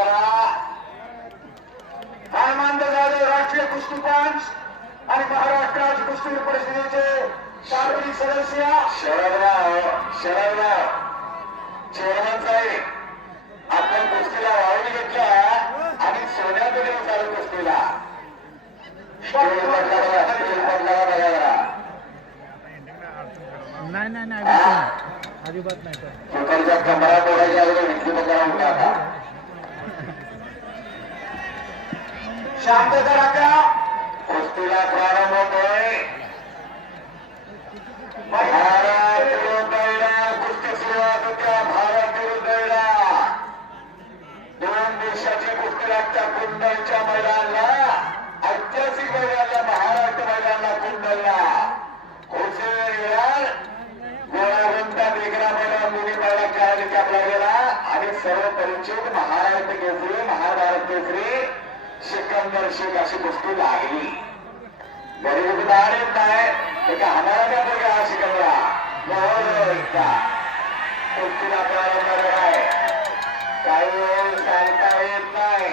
करा. हनुमंत जाधव राष्ट्रीय कुस्ती पंच आणि महाराष्ट्र राज्य कुस्ती परिषदेचे शारीरिक सदस्य शरदराव चेअरमन साहेब, आपण कुस्तीला वाहून घेतला आणि सोन्यात दिवस चालू कुस्तीला अजिबात नाही कमरा तोडायच्या अगोदर विक्री बघा. शांतता राखा. कुस्तीला प्रारंभ होतोय. भारत विरुद्ध इराण कुस्ती सुरुवात होत्या. भारत विरुद्ध इराण दोन देशाची कुस्ती लागत्या कुंडलच्या मैदानाला, ऐतिहासिक मैदानाला, महाराष्ट्र मैदानाला कुंडलला. हुसेन इराण गोळागुंटा बेगरा मैदान दोन्ही पहिला खेळाडू कापला गेला आणि सर्व परिचित महाराष्ट्र केसरी महाभारत केसरी सिकंदर शेख अशी कुस्ती लागली. गरीब दार येत नाही एका हमारा का पोरगा हा सिकंदरा कुस्तीला प्रारंभ आहे. काही वेळ सांगता येत नाही.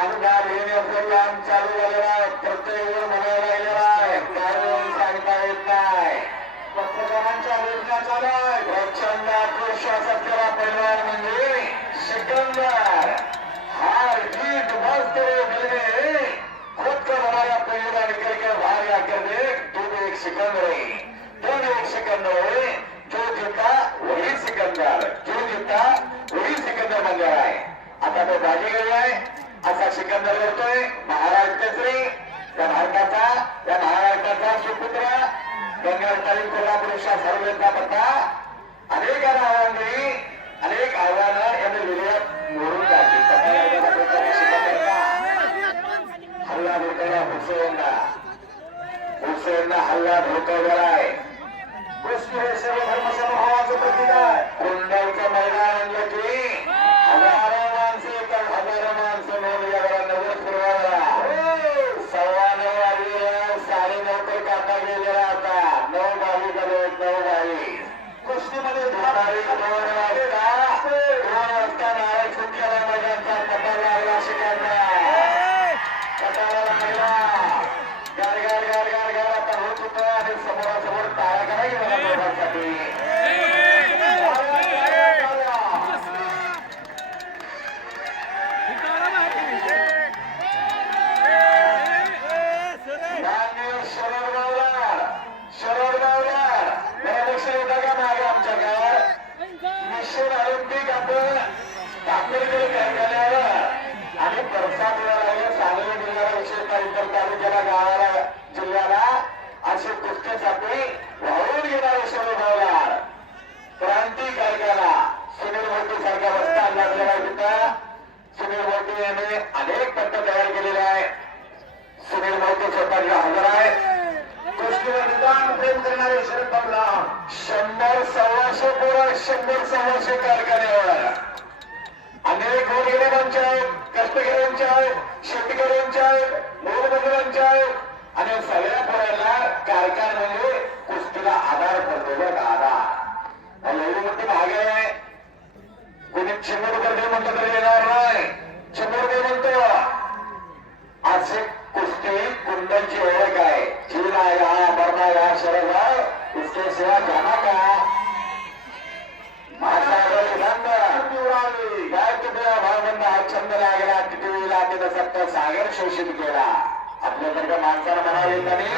अंगार घेण्याचं काम चालू झालेलं आहे. प्रत्येक वेळ म्हणायला लागलेला आहे. काही वेळ सांगता येत नाही. पत्रकारांच्या योजना चालू आहे. प्रचंड आत्मविश्वास असलेला पैलवान म्हणजे सिकंदर. हार जीत मस्त खेळणे खुद कर हमारा पैलवान निकल के बाहर आकर देख, तू भी एक सिकंदर है, तू भी एक सिकंदर है. जो जीता वही सिकंदर, जो जीता वही सिकंदर बन गया है. आता तो बाजी गेलाय असा सिकंदर करतोय. महाराष्ट्र केसरी त्या महाराष्ट्राचा सुपुत्र गंगास्थळी कोल्हापूरच्या सर्व जनता पट्टा अनेकांना आव्हान दिली, अनेक आव्हानं यांनी विरोधात मोडून काढली. हल्ला धोकावला हुसेनला हल्ला धोकावलेला आहे. कुस्ती हे सर्व धर्म समूहाचं प्रतीक आहे. कुंडलचं मैदान आणलं की हजारो माणसं येतात. हजारो माणसं नोंद याला नव्वद फिरवायला 9:15 वाजले. 9:30 तर काढला गेलेला होता. 9:22 झाले. 9:22 कुस्तीमध्ये 2 वाजता नारळ सुटलेला मैदानचा पटा लागला. शिकायला पटाला लागला. गार आता होत होतं आणि समोरासमोर टाळा करायला साठी जिल्ह्याला असे कुस्तीसाठी वाहून घेणारे शरद क्रांती कारखाना सुनील मोठी सारख्या वस्ता लागलेला तिथं. सुनील मोठी यांनी अनेक पट्टे तयार केलेले आहे. सुनील मोठी स्वतःच्या हजर आहे. कुस्तीवर निदान प्रेम करणारे शरद बाबला 100-125 पोरं 100-125 कारखान्यावर अनेक गोरगरिबांचे आहेत, कष्टकऱ्यांचे आहेत, शेतकऱ्यांचे आहेत, मोलमजुरांचे आहेत आणि सगळ्या पोरांना कारखान म्हणजे कुस्तीला आधार पडतो. बघ आधार एवढी मोठी भाग आहे. कोणी 100 रुपये दे म्हणलं तरी येणार नाही. 100 रुपये म्हणतो. असे कुस्ती कुंडलची ओळख आहे. जीना या मरना या शरद इसके सिवा जाना का छंद लागला. टिटवीला तिथं सत्ता सागर शोषित केला. आपल्यासारख्या माणसाला म्हणाले त्यांनी